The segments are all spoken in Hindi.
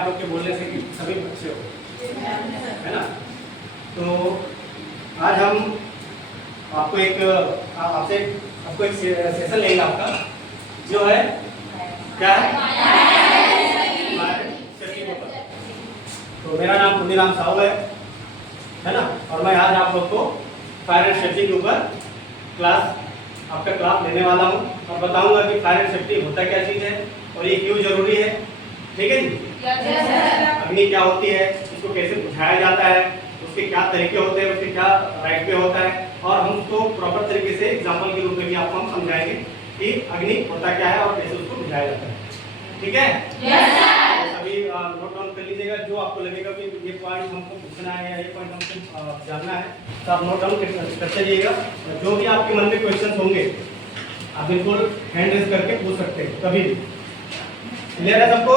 आप लोग के बोलने से कि सभी अच्छे हो, है ना। तो आज हम आपको एक सेशन लेंगे आपका, जो है क्या है, तो मेरा नाम पुनीराम साहू है ना। और मैं आज आप लोग को फायर एंड सेफ्टी के ऊपर आपका क्लास लेने वाला हूँ और बताऊंगा कि फायर एंड सेफ्टी होता क्या चीज़ है और ये क्यों जरूरी है। ठीक है जी। अग्नि क्या होती है, इसको कैसे बुझाया जाता है, उसके क्या तरीके होते हैं, उसके क्या राइट पे होता है, और हम उसको प्रॉपर तरीके से एग्जाम्पल के रूप में भी आपको हम समझाएंगे कि अग्नि होता क्या है और कैसे उसको बुझाया जाता है। ठीक है, सभी नोट डाउन कर लीजिएगा। जो आपको लगेगा कि ये पॉइंट हमको पूछना है या ये पॉइंट हमको जानना है तो आप नोट डाउन करते जाइएगा। जो भी आपके मन में क्वेश्चन होंगे आप बिल्कुल हैंड रेज करके पूछ सकते हैं कभी भी। क्लियर है सबको?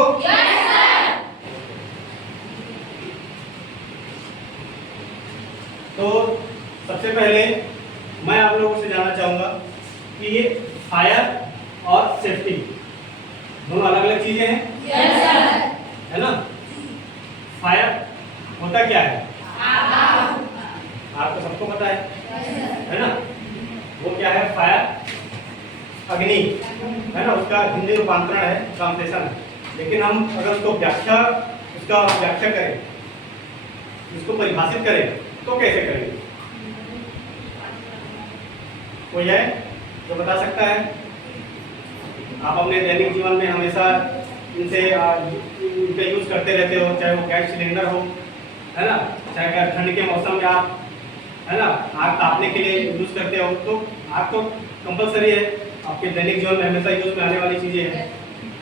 तो सबसे पहले मैं आप लोगों से जानना चाहूंगा कि ये फायर और सेफ्टी दोनों अलग अलग चीजें हैं, है ना। फायर होता क्या है, आपको सबको पता है ना। वो क्या है, फायर अग्नि है ना, उसका हिंदी रूपांतरण है, ट्रांसलेशन है। लेकिन हम अगर उसका व्याख्या करें, इसको परिभाषित करें तो कैसे करेंगे? कोई है जो बता सकता है? आप अपने दैनिक जीवन में हमेशा इनका यूज करते रहते हो, चाहे वो गैस सिलेंडर हो, है ना, चाहे ठंड के मौसम में आप, है ना, आग तापने के लिए यूज करते हो। तो आग तो कंपलसरी है, आपके दैनिक जीवन में हमेशा यूज में आने वाली चीजें हैं।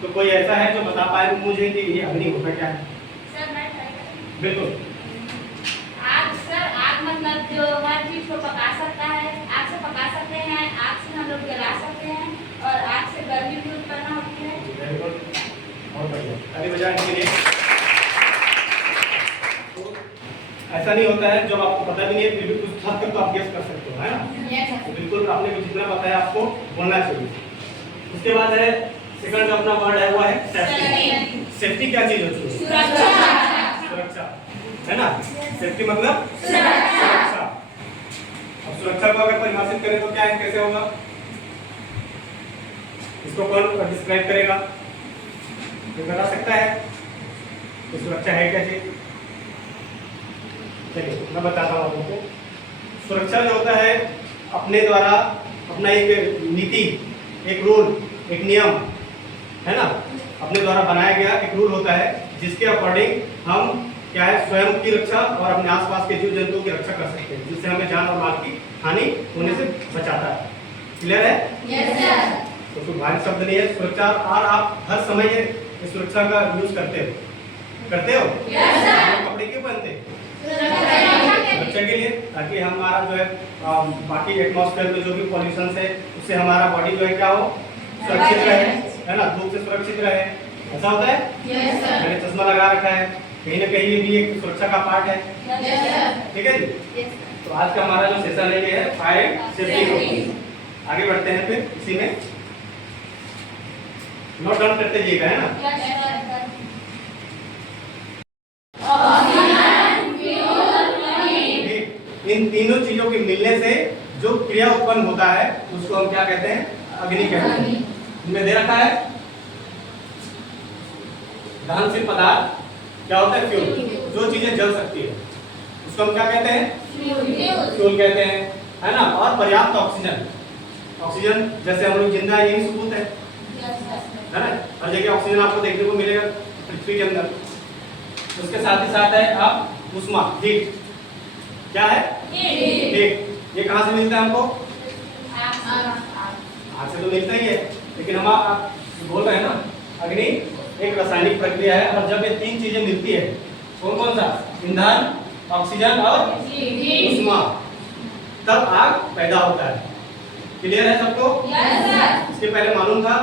तो कोई ऐसा है जो बता पाए मुझे कि ये अग्नि होता क्या है? बिल्कुल। आग मतलब जो हर चीज को पका सकता है, आग से पका सकते हैं, आग से हम लोग जला सकते हैं और आग से गर्मी भी उत्पन्न होती है। बिल्कुल, बहुत बढ़िया, ताली बजाएं इसके लिए। तो ऐसा नहीं होता है जब आपको पता भी नहीं है फिर भी कुछ हद तक तो आप गेस कर सकते हो, है ना। तो बिल्कुल आपने को जितना पता है आपको बोलना चाहिए। उसके बाद है सेकंड अपना वर्ड है वो है सेफ्टी। सेफ्टी क्या चीज होती है? सुरक्षा, है ना। सेफ्टी मतलब सुरक्षा। अब सुरक्षा को अगर परिभाषित करें तो क्या है, कैसे होगा, इसको कौन डिस्क्राइब करेगा? ये बता सकता है कि सुरक्षा है क्या चीज? चलिए मैं बताता हूँ आपको। सुरक्षा जो होता है अपने द्वारा अपना एक नीति, एक रूल, एक नियम, है ना, अपने द्वारा बनाया गया एक रूल होता है जिसके अकॉर्डिंग हम क्या है, स्वयं की रक्षा और अपने आसपास के जीव जंतुओं की रक्षा कर सकते हैं, जिससे हमें जान और माल की हानि होने से बचाता है। क्लियर है? तो कोई भारी शब्द नहीं है सुरक्षा। और आप हर समय ये सुरक्षा का यूज करते हो? कपड़े क्यों पहनते? सुरक्षा के लिए, ताकि हमारा जो है बाकी एटमॉस्फेयर में जो भी पॉल्यूशन है उससे हमारा बॉडी जो है क्या हो, सुरक्षित रहे, है ना, धूप से सुरक्षित रहे। ऐसा होता है? मैंने चश्मा लगा रखा है, कहीं ना कहीं ये भी एक सुरक्षा का पार्ट है। ठीक है जी। तो आज का हमारा जो सेशन है ये है फायर सेफ्टी को। आगे बढ़ते हैं फिर इसी में, नोट डाउन करते जाइएगा, है ना। इन तीनों चीजों के मिलने से जो क्रिया उत्पन्न होता है उसको हम क्या कहते हैं? अग्नि कहते हैं। इनमें दे रखा है दहनशील पदार्थ क्या होता है? फ्यूल। जो चीजें जल सकती है उसको हम क्या कहते हैं? फ्यूल कहते हैं, है ना। और पर्याप्त ऑक्सीजन, ऑक्सीजन जैसे हम लोग जिंदा है यही सबूत है ना। हर जगह ऑक्सीजन आपको देखने को मिलेगा पृथ्वी के अंदर। उसके साथ ही साथ है आप उष्मा, हीट। क्या है? हीट। ये कहाँ से मिलता है हमको? आग से तो मिलता ही है, लेकिन हम आप बोल रहे हैं ना, अग्नि एक रासायनिक प्रक्रिया है और जब ये तीन चीजें मिलती है, कौन कौन सा? ईंधन, ऑक्सीजन और उष्मा, तब आग पैदा होता है। क्लियर है सबको? इसके पहले मालूम था?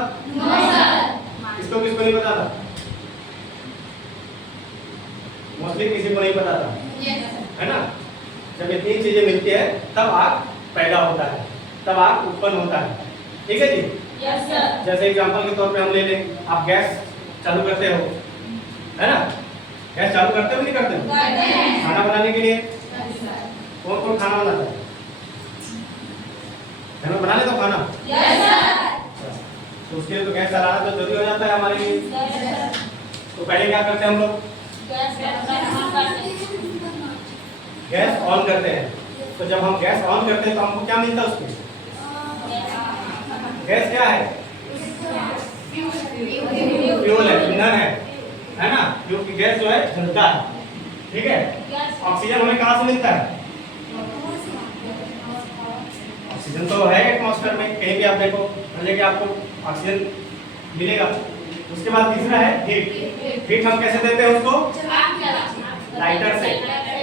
इसको किसको नहीं पता था? मोस्टली किसी को नहीं पता था, है ना। जब ये तीन चीजें मिलती है तब आग पैदा होता है, तब आग उत्पन्न होता है। ठीक है जी। जैसे एग्जांपल के तौर पे हम ले लें, आप गैस चालू करते हो, है ना, गैस चालू करते हो कि नहीं करते हो? खाना बनाने के लिए कौन कौन खाना बनाता है? घर में बना लेते हो खाना? तो उसके लिए तो गैस चलाना तो जरूरी हो जाता है हमारे लिए। तो पहले क्या करते हैं हम लोग? गैस ऑन करते हैं। तो जब हम गैस ऑन करते हैं तो हमको क्या मिलता है उसमें? गैस क्या है? फ्यूल है, ईंधन है ना? क्योंकि गैस जो है जलता है, ठीक है। ऑक्सीजन हमें कहाँ से मिलता है? ऑक्सीजन तो है एटमॉस्फेयर में, कहीं भी आप देखो हर जगह आपको ऑक्सीजन मिलेगा। उसके बाद तीसरा है हीट। हीट हम कैसे देते हैं उसको? लाइटर से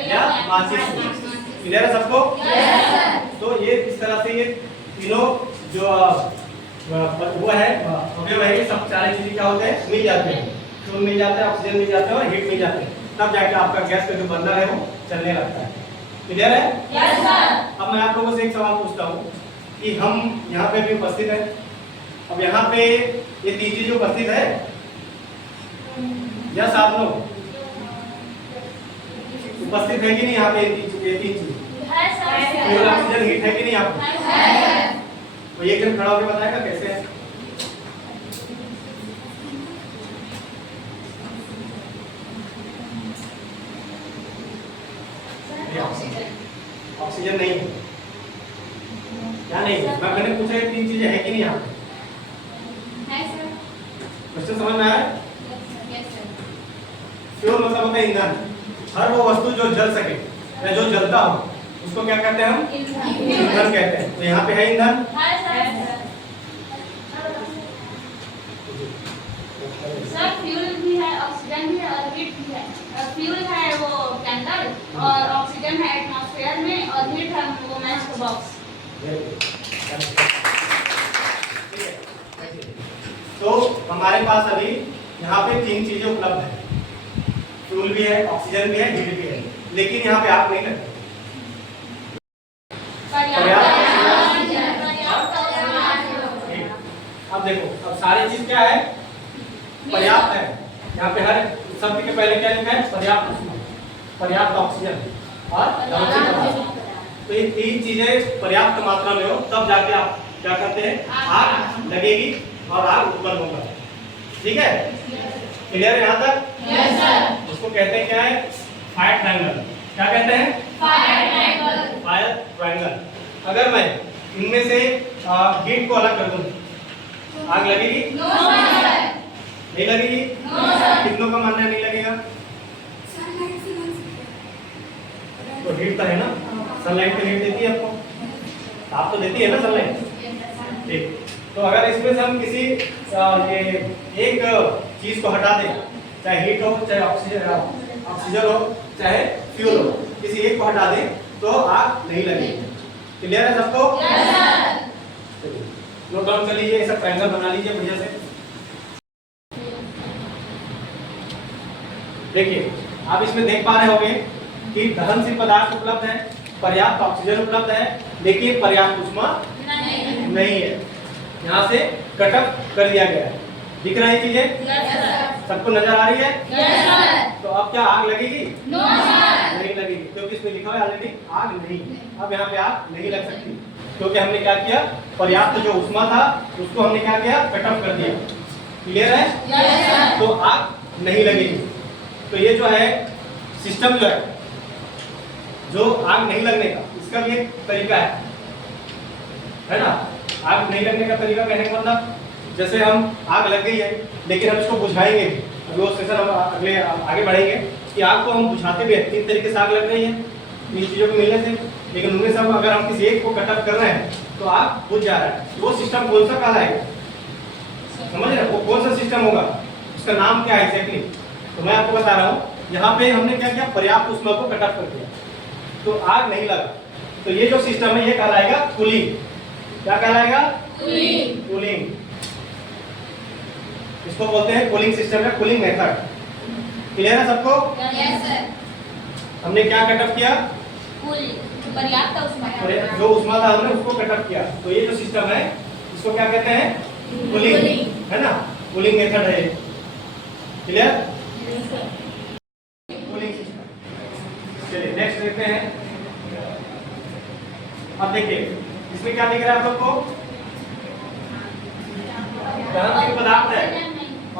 या माचिस से। क्लियर है सबको? तो ये इस तरह से ये तीनों जो वो है अवयव है, सब सारी चीजें क्या होते हैं? मिल जाते हैं। फ्यूल मिल जाता है, ऑक्सीजन मिल जाता है और हीट मिल जाते हैं, तब जाके आपका गैस का जो बर्नर है वो चलने लगता है। क्लियर है? अब मैं आप लोगों से एक सवाल पूछता हूँ कि हम यहाँ पे भी उपस्थित हैं। अब यहाँ पे ये तीन चीज उपस्थित है, यस आप लोग उपस्थित है कि नहीं यहाँ पे? ये तीन चीज फ्यूल, ऑक्सीजन, हीट है कि नहीं यहाँ पे? तो एक जन खड़ा होकर बताएगा कैसे है? ऑक्सीजन नहीं है। क्या नहीं है? मैंने पूछा ये तीन चीजें है कि नहीं यहाँ पे? क्वेश्चन समझ में आया? फ्यूल मतलब होता है ईंधन। हर वो वस्तु जो जल सके या जो जलता हो उसको क्या कहते हैं हम? ईंधन कहते हैं। तो यहाँ पे है ईंधन। सर फ्यूल भी है, ऑक्सीजन भी है और हीट भी है। फ्यूल है वो कैंडल और ऑक्सीजन है एटमॉस्फेयर में और हीट है वो मैच बॉक्स। तो हमारे पास अभी यहाँ पे तीन चीजें उपलब्ध है, फ्यूल भी है, ऑक्सीजन भी है, हीट भी है, लेकिन यहाँ पे आग नहीं लगती। अब देखो, अब सारी चीज क्या है? पर्याप्त है। यहाँ पे हर शब्द के पहले क्या लिखा है? पर्याप्त उष्मा, पर्याप्त ऑक्सीजन और तो ये तीन चीजें पर्याप्त मात्रा में हो तब जाके आप क्या करते हैं? आग लगेगी और आग उत्पन्न होगा। ठीक है? क्लियर है यहाँ तक? Yes sir. उसको कहते हैं क्या है? Fire triangle. क्या कहते हैं? Fire triangle. Fire triangle. अगर मैं इनमें से हीट को अलग कर दूं, आग लगेगी? No sir. नहीं लगेगी? No sir. कितनों का मानना है नहीं लगेगा? तो हीट तो है ना, सनलाइट तो हीट देती है आपको, आप तो देती है ना सनलाइट। ठीक, तो अगर इसमें से हम किसी ये एक चीज को हटा दें, चाहे हीट हो, चाहे ऑक्सीजन हो, चाहे फ्यूल हो, किसी एक को हटा दें तो आग नहीं लगेगी। क्लियर है सबको? Yes sir. नोट डाउन कर लीजिए, ऐसा ट्रायंगल बना लीजिए बढ़िया से। देखिए, आप इसमें देख पा रहे होंगे कि दहनशील पदार्थ उपलब्ध है, पर्याप्त ऑक्सीजन उपलब्ध है, लेकिन पर्याप्त ऊष्मा नहीं है। यहाँ से कटअप कर दिया गया है। दिख रही चीजें? सबको नजर आ रही है? तो अब क्या आग लगेगी? No sir. नहीं लगेगी, क्योंकि इसमें लिखा हुआ है ऑलरेडी आग नहीं। अब यहाँ पे आग नहीं लग सकती, क्योंकि हमने क्या किया? पर्याप्त जो ऊष्मा था उसको हमने क्या किया? कटअप कर दिया। क्लियर है? तो आग नहीं लगेगी। तो ये जो है सिस्टम जो है, जो आग नहीं लगने का, इसका भी एक तरीका है ना? आग नहीं लगने का तरीका कहने का मतलब, जैसे हम आग लग गई है लेकिन हम इसको बुझाएंगे भी। अभी वो सेशन हम अगले आगे बढ़ेंगे कि आग को हम बुझाते भी हैं। तीन तरीके से आग लग रही है इन चीज़ों को मिलने से, लेकिन उनमें से अगर हम किसी एक को कटअप कर रहे हैं तो आग बुझ जा रहा है। वो सिस्टम कौन सा कहलाएगा? समझ रहे? वो कौन सा सिस्टम होगा? उसका नाम क्या है एग्जैक्टली? तो मैं आपको बता रहा हूँ। यहाँ पे हमने क्या किया? पर्याप्त ऊष्मा को कटअप कर दिया तो आग नहीं लगा। तो ये जो सिस्टम है ये कहलाएगा कूलिंग। क्या कहलाएगा? कूलिंग। इसको बोलते हैं कूलिंग सिस्टम या कूलिंग मेथड। क्लियर है सबको? Yes sir. हमने क्या कटअप किया? पर्याप्त ऊष्मा, जो ऊष्मा था हमने उसको कटअप किया। तो ये जो सिस्टम है इसको क्या कहते हैं? कूलिंग, है ना? कूलिंग मेथड है। क्लियर? देखिए इसमें क्या दिख रहा है आप लोग को, दहनशील पदार्थ है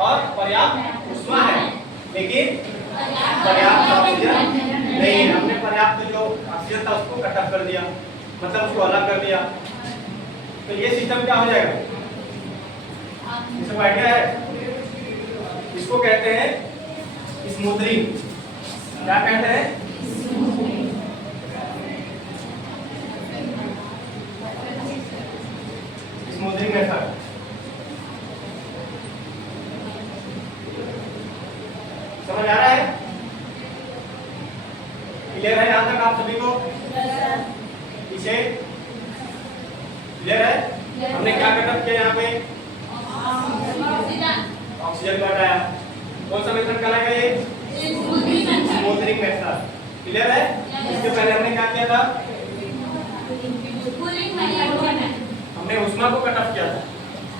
और पर्याप्त ऊष्मा है, लेकिन पर्याप्त ऑक्सीजन नहीं है। हमने पर्याप्त जो ऑक्सीजन था उसको कट ऑफ कर दिया, मतलब उसको अलग कर दिया। तो ये सिस्टम क्या हो जाएगा, ये सब आइडिया है। इसको कहते हैं स्मूथरिंग। क्या कहते हैं, स्मूथरिंग मेथड। समझ आ रहा है, क्लियर है यहां तक आप सभी को? इसे क्लियर है? हमने क्या कटअप किया यहाँ पे, ऑक्सीजन को हटाया। कौन सा मेथड कहलाएगा ये, स्मूथरिंग मेथड। क्लियर है? इसके पहले हमने क्या किया था, हमने ऊष्मा को कट ऑफ किया था।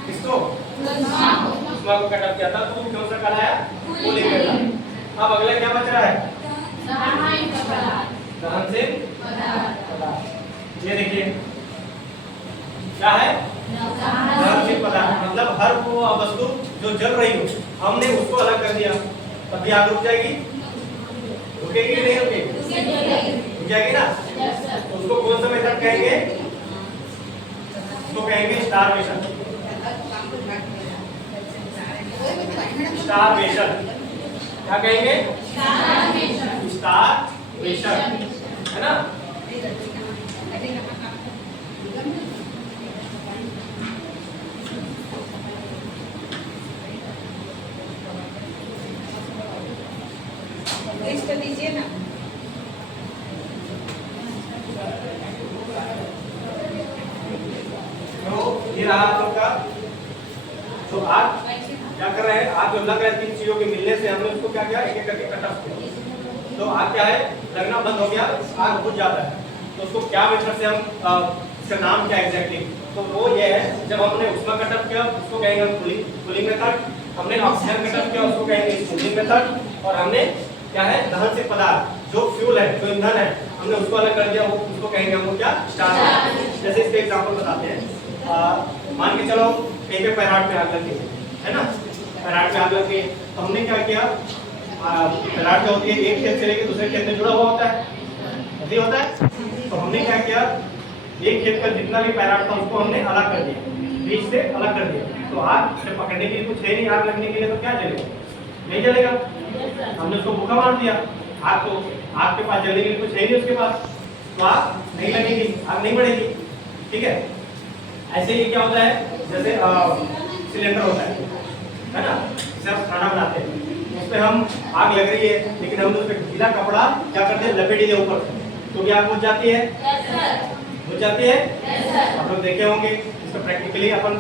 किसको, ऊष्मा को कट ऑफ किया था, तो कौन सा कहलाया, कूलिंग मेथड। अब अगला क्या बच रहा है, दहनशील पदार्थ। ये देखिए क्या है, दहनशील पदार्थ, मतलब हर वो वस्तु जो जल रही हो हमने उसको अलग कर दिया, तब भी आग रुक जाएगी, रुकेगी नहीं रुकेगी, रुक जाएगी ना। तो उसको कौन सा मेथड कहेंगे, उसको कहेंगे स्टारवेशन। स्टारवेशन क्या कहेंगे, स्टारवेशन, है ना। लीजिए ना, तो ये रहा आप लोग का। तो आप क्या कर रहे हैं, आप जो लग रहा है तीन चीजों के मिलने से हमने उसको क्या किया, एक एक करके कट ऑफ किया। तो आग क्या है, लगना बंद हो गया, आग बुझ जाता है। तो उसको क्या मेथड से हम, इसका नाम क्या एग्जैक्टली, तो वो ये है, जब हमने ऊष्मा कट ऑफ किया उसको कहेंगे कूलिंग मेथड, हमने ऑक्सीजन कट ऑफ किया उसको कहेंगे स्मूथरिंग मेथड, और हमने क्या है, दहनशील पदार्थ जो फ्यूल है, जो ईंधन है, हमने उसको अलग कर दिया, वो उसको कहेंगे हम क्या, स्टारवेशन। जैसे इसके एग्जांपल बताते हैं। मान के चलो कहीं पे पैराट में आग लग गई है ना, पैराट में आग लग गई, तो हमने क्या किया, पैराट जो होती है एक खेत से लेकर दूसरे खेत में जुड़ा हुआ होता है, ऐसे होता है। तो हमने क्या किया, एक खेत का जितना भी पैराट था उसको हमने अलग कर दिया, बीच से अलग कर दिया। तो आग से पकड़ने के लिए कुछ है नहीं, आग लगने के लिए तो क्या जलेगा, नहीं जलेगा। हमने उसको भूखा मार दिया, आग तो आग के पास जलने के लिए कुछ है नहीं उसके पास, तो आग नहीं लगेगी, आग नहीं बढ़ेगी। ठीक है, ऐसे ही क्या होता है, जैसे सिलेंडर होता है ना, जिसे हम खाना बनाते हैं, उस पर हम आग लग रही है, लेकिन हमने उस पर गीला कपड़ा क्या करते हैं, लपेट दिया ऊपर, तो भी आग बुझ जाती है, बुझ जाती है। आप लोग देखे होंगे, इसको प्रैक्टिकली अपन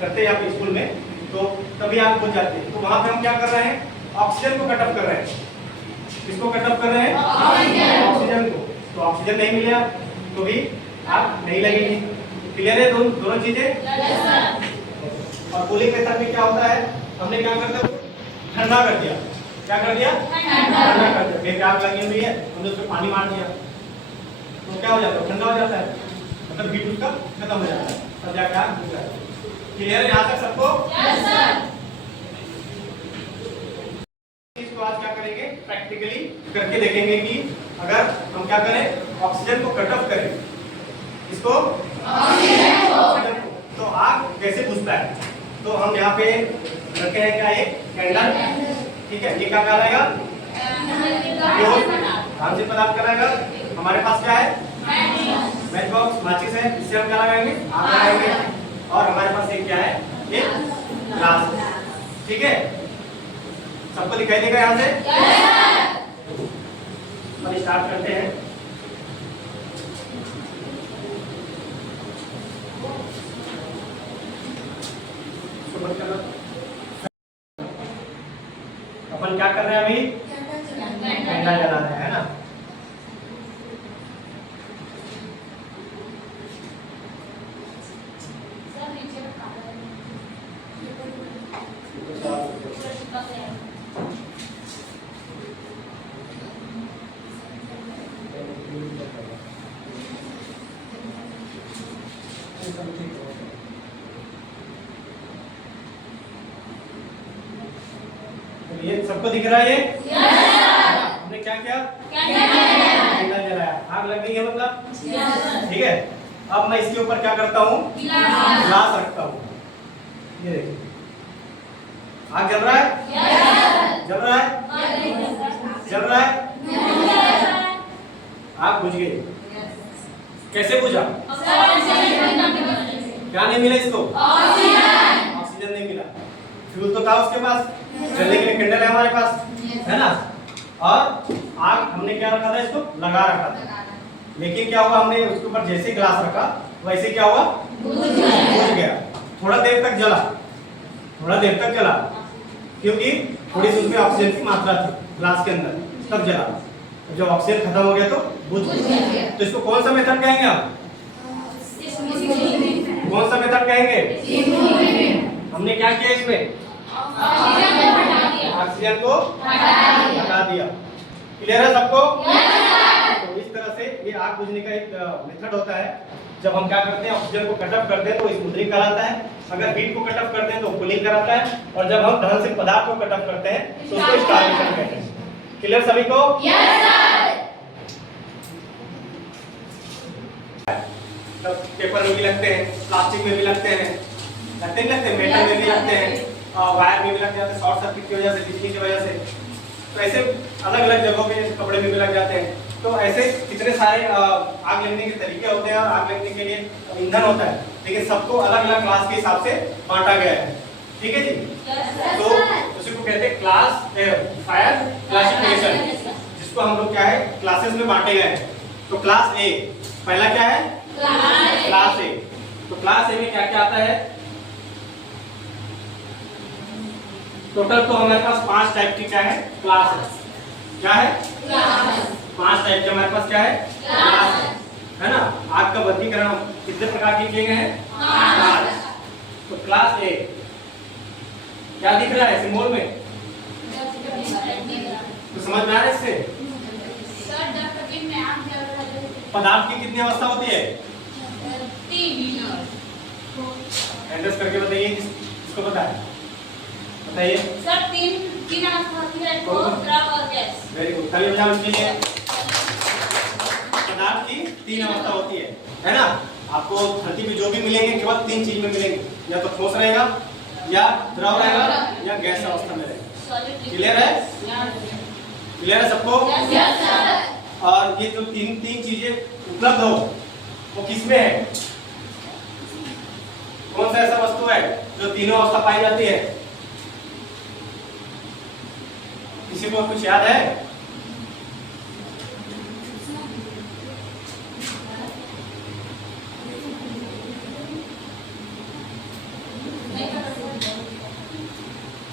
करते हैं यहाँ पे स्कूल में, तो तभी आग बुझ जाती है। तो वहाँ पे हम क्या कर रहे हैं, ऑक्सीजन को कट ऑफ कर रहे हैं। किसको कट ऑफ कर रहे हैं, ऑक्सीजन को। तो ऑक्सीजन नहीं मिला तो भी आग नहीं लगेगी। क्लियर है दोनों चीजें। और कूलिंग मेथड में क्या होता है, हमने क्या कर दिया, ठंडा कर दिया। क्या कर दिया, ठंडा कर दिया। फिर आग लगी हुई है, हमने उसमें पानी मार दिया, तो क्या हो जाता है, ठंडा हो जाता है, मतलब हीट उसका खत्म हो जाता है, तब जाके आग बुझ जाती है। क्लियर है यहाँ तक सबको? इसको आज क्या करेंगे, प्रैक्टिकली करके देखेंगे कि अगर हम क्या करें, ऑक्सीजन को कट ऑफ करें, इसको ऑक्सीजन को, तो आग कैसे बुझता है। तो हम यहाँ पे रखे हैं क्या, एक कैंडल। ठीक है, ये क्या कहलाएगा, दहनशील पदार्थ कहलाएगा। हमारे पास क्या है, मैच बॉक्स, माचिस है, इससे हम क्या लगाएंगे, आग लगाएंगे। और हमारे पास एक क्या है, एक ग्लास। ठीक है, सबको दिखाई देगा यहाँ से? और स्टार्ट करते हैं। अपन क्या कर रहे हैं अभी, कैंडल जला रहे हैं, है ना। तो ये सबको दिख रहा है ये? हमने क्या किया? कैंडल जलाया, आग लग गई है मतलब, ठीक है। अब मैं इसके ऊपर क्या करता हूँ? ग्लास रखता हूँ। ये देखिए, आग जल रहा है? जल रहा है? जल रहा है? आग बुझ गई। कैसे बुझा? क्या नहीं मिला इसको? ऑक्सीजन नहीं मिला। फ्यूल तो था उसके पास, जलने के लिए कैंडल है हमारे पास, है ना। और आग हमने क्या रखा था? इसको लगा रखा था। लेकिन क्या हुआ, हमने उसके ऊपर जैसे ग्लास रखा वैसे क्या हुआ? बुझ गया। थोड़ा देर तक जला, थोड़ा देर तक जला, क्योंकि थोड़ी सी उसमें ऑक्सीजन की मात्रा थी ग्लास के अंदर, तब जला। जब ऑक्सीजन खत्म हो गया तो बुझ गया। तो इसको कौन सा मेथड कहेंगे आप? कौन सा मेथड कहेंगे? हमने क्या किया इसमें? ऑक्सीजन को हटा दिया। क्लियर है सबको? तो इस तरह से ये आग बुझने का एक मेथड होता है। जब हम क्या करते हैं, ऑक्सीजन को कट ऑफ करते हैं तो स्मूथनिंग कराता है, अगर हीट को कट ऑफ करते हैं तो कूलिंग कराता है, और जब हम दहन से पदार्थ को कट ऑफ करते हैं तो उसको स्टार्वेशन कहते हैं। क्लियर सभी को? पेपर में भी लगते हैं, प्लास्टिक में भी लगते हैं, लगते हैं, मेटल में भी लगते हैं, वायर में भी लग जाते हैं, शॉर्ट सर्किट की वजह से, बिजली की वजह से। तो ऐसे अलग अलग जगहों पे, जैसे कपड़े में भी लग जाते हैं। तो ऐसे कितने सारे आग लगने के तरीके होते हैं, और आग लगने के लिए ईंधन होता है, लेकिन सबको अलग अलग क्लास के हिसाब से बांटा गया है। ठीक है जी? तो उसी को कहते हैं क्लास फायर क्लासिफिकेशन, जिसको हम लोग क्या है क्लासेस में बांटे गए हैं। तो क्लास ए, पहला क्या है? क्लास ए। तो क्लास ए में क्या क्या आता है? टोटल तो हमारे पास 5 टाइप की क्या है क्लास है। क्या है? 5 टाइप के हमारे पास क्या है क्लास है ना। आग का वर्गीकरण कितने प्रकार के किए गए हैं? 5। तो क्लास ए क्या दिख रहा है सिंबल में? तो समझ में आ रहा है इससे? पदार्थ की कितनी अवस्था होती है? 3। एड्रेस करके बताइए, किसको पता है? बताइए सर। 3 अवस्था होती है, ठोस, द्रव और गैस। वेरी गुड, ताली बजाओ इसके लिए। पदार्थ की 3 अवस्था होती है ना। आपको धरती पे जो भी मिलेंगे केवल 3 चीज में मिलेंगे, या तो ठोस रहेगा, या द्रव रहेगा, या गैस अवस्था में रहेगा। क्लियर है? क्लियर है सबको? और ये जो तीन चीजें उपलब्ध हो वो किसमें है? कौन सा ऐसा वस्तु है जो तीनों अवस्था पाई जाती है? किसी को कुछ याद है?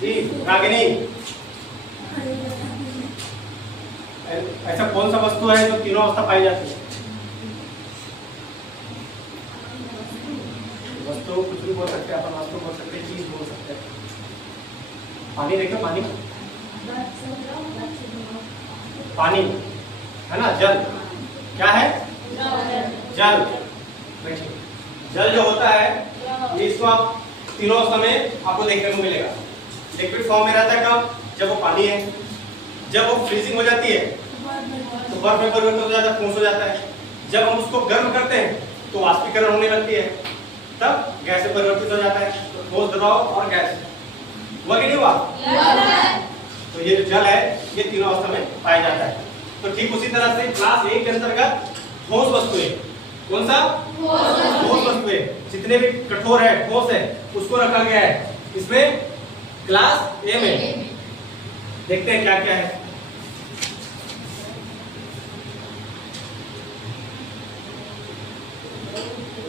जी रागिनी, ऐसा कौन सा वस्तु है जो तीनों अवस्था पाई जाती है? वस्तु कुछ भी बोल सकते हैं, अपन वस्तु बोल सकते हैं, चीज बोल सकते हैं। पानी देखो, पानी पानी है ना। जल क्या है? जल। जल जो होता है इसको आप तीनों अवस्था में आपको देखने को मिलेगा। लिक्विड फॉर्म में रहता है कब? जब वो पानी है। जब वो फ्रीजिंग हो जाती है तो बर्फ में परिवर्तन हो जाता है, ठोस हो जाता है। जब हम उसको गर्म करते हैं तो वाष्पीकरण होने लगती है, तब गैस में परिवर्तित हो जाता है। तो ठोस, द्रव और गैस। हुआ कि नहीं हुआ? तो ये जो जल है ये तीनों अवस्था में पाया जाता है। तो ठीक उसी तरह से क्लास ए के अंतर्गत ठोस वस्तुएं, कौन सा? ठोस वस्तुएं, जितने भी कठोर है, ठोस है, उसको रखा गया है इसमें क्लास ए में। देखते हैं क्या क्या है।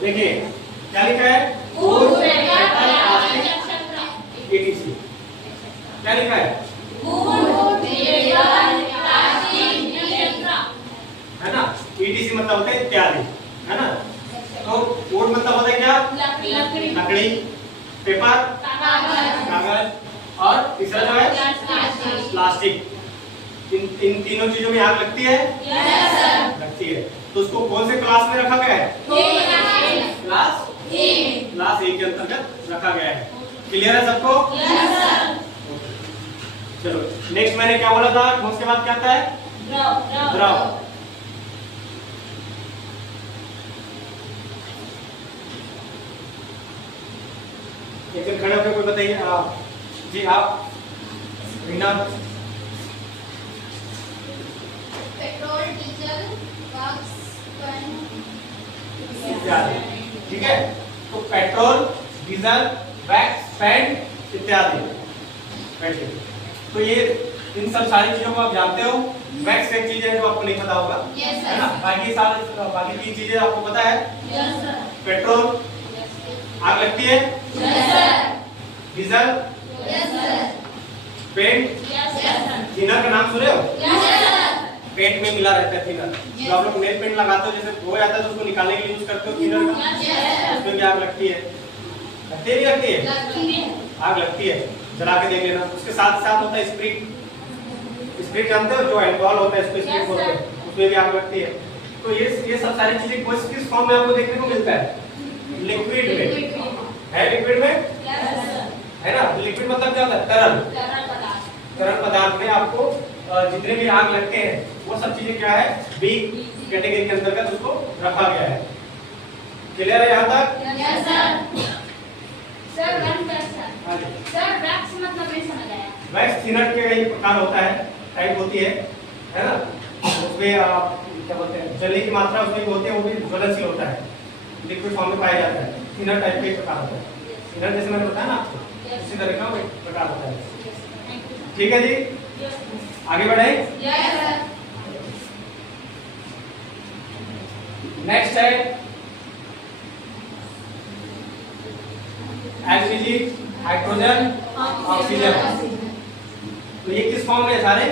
देखिए क्या लिखा है? ETC। क्या लिखा है? है ना। ETC मतलब होता है इत्यादि, है ना। तो वुड मतलब होता है क्या? लकड़ी, पेपर, कागज, और तीसरा जो है प्लास्टिक। इन तीनों चीजों में आग लगती है? लगती है। तो उसको कौन से क्लास में रखा गया है? क्लास ए के अंतर्गत रखा गया है। क्लियर है सबको? चलो नेक्स्ट मैंने क्या बोला था, ठोस के बाद क्या आता है? द्रव। एक दिन खड़े होकर कोई बताइए। जी आप Reena. Petrol, diesel, wax, pen इत्यादि। ठीक है, तो पेट्रोल, डीजल, वैक्स, पेन इत्यादि। बैठिए। तो ये इन सब सारी चीजों को आप जानते हो। वैक्स एक चीज है जो आपको नहीं पता होगा, है ना? बाकी 3 चीजें आपको पता है। पेट्रोल आग लगती है, डीजल, पेंट, थिनर का नाम सुने हो? पेंट में मिला रहता है थिनर। जो आप लोग नेल पेंट लगाते हो, जैसे हो जाता है तो उसको निकालने के लिए यूज करते हो थिनर का। उसमें भी आग लगती है, लगती है नहीं लगती है? आग लगती है, जला के देख लेना। उसके साथ साथ होता है स्प्रिट। स्प्रिट जानते हो, जो अल्कोहल होता है इसको स्प्रिट बोलते हैं, उसमें भी आग लगती है। तो ये सब सारी चीजें किस फॉर्म में आपको देखने को मिलता है? लिक्विड में। है लिक्विड में, है ना? लिक्विड मतलब क्या होता है? तरल पदार्थ में आपको जितने भी आग लगते हैं वो सब चीजें क्या है? बी कैटेगरी के अंतर्गत उसको रखा गया है। क्लियर है यहाँ तक? सर वैक्स मतलब नहीं समझ आया। वैक्स थिनर के कई प्रकार होता है, टाइप होती है ना? उसमें क्या बोलते हैं, जलने की मात्रा उसमें होती है, वो भी ज्वलनशील होता है, लिक्विड फॉर्म में पाया जाता है। थिनर टाइप का एक प्रकार होता है। थिनर जैसे मैंने बताया ना आपको, इसी तरह का एक प्रकार होता है। ठीक है जी, आगे बढ़े। नेक्स्ट है एलपीजी, हाइड्रोजन, ऑक्सीजन। तो ये किस फॉर्म में है सारे?